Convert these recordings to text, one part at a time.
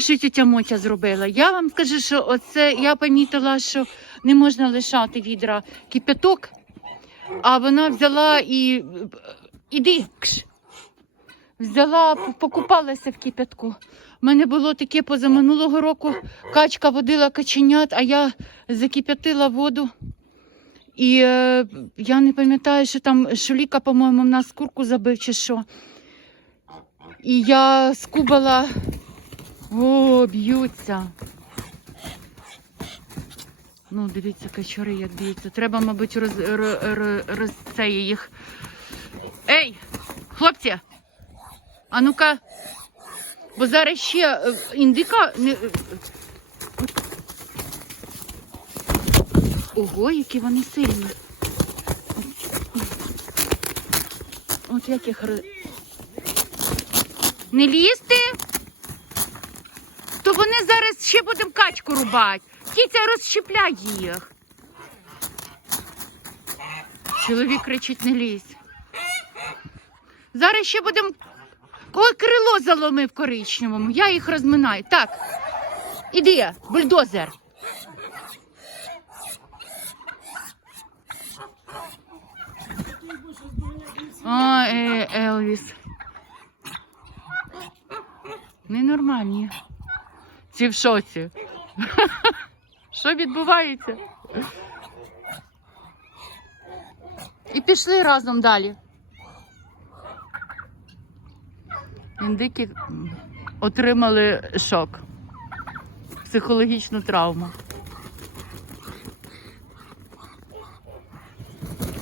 Що тетя Мотя зробила? Я вам скажу, що оце я помітила, що не можна лишати відра кипяток, а вона взяла і іди. Взяла, покупалася в кипятку. У мене було таке позаминулого року. Качка водила каченят, а я закип'ятила воду. І е, я не пам'ятаю, що там шуліка, по-моєму, в нас курку забив чи що. І я скубала. О, б'ються. Ну, дивіться, качори як б'ються. Треба, мабуть, роз, роз, роз, роз це їх. Ей, хлопці! А ну-ка. Бо зараз ще е, індика. Ого, які вони сильні. От як їх. Не лізти? То вони зараз ще будемо качку рубати. Кіця розщепляє їх. Чоловік кричить, не лізь. Зараз ще будемо. Ой, крило заломив коричневому. Я їх розминаю. Так. Іди, бульдозер. О, е, Елвіс. Ненормальні. Ці в шоці. Що відбувається? І пішли разом далі. Індики отримали шок, психологічну травму.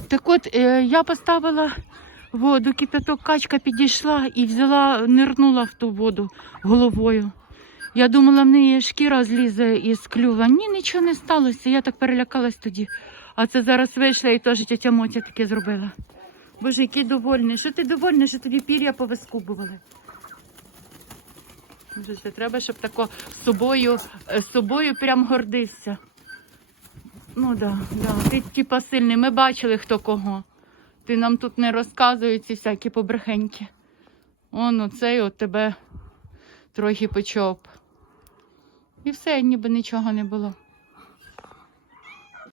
Так от, е, я поставила воду, кипяток, качка підійшла і взяла, нирнула в ту воду головою. Я думала, в неї шкіра злізе із клюва. Ні, нічого не сталося. Я так перелякалась тоді. А це зараз вийшла і теж тетя Мотя таке зробила. Боже, який довольний. Що ти довольний, що тобі пір'я повискубували? Це треба, щоб тако з собою, е, з собою прям гордився. Ну да, да. Ти типа сильний. Ми бачили хто кого. Ти нам тут не розказує ці всякі побрехеньки. Он оцей от тебе трохи почоп. І все, ніби нічого не було.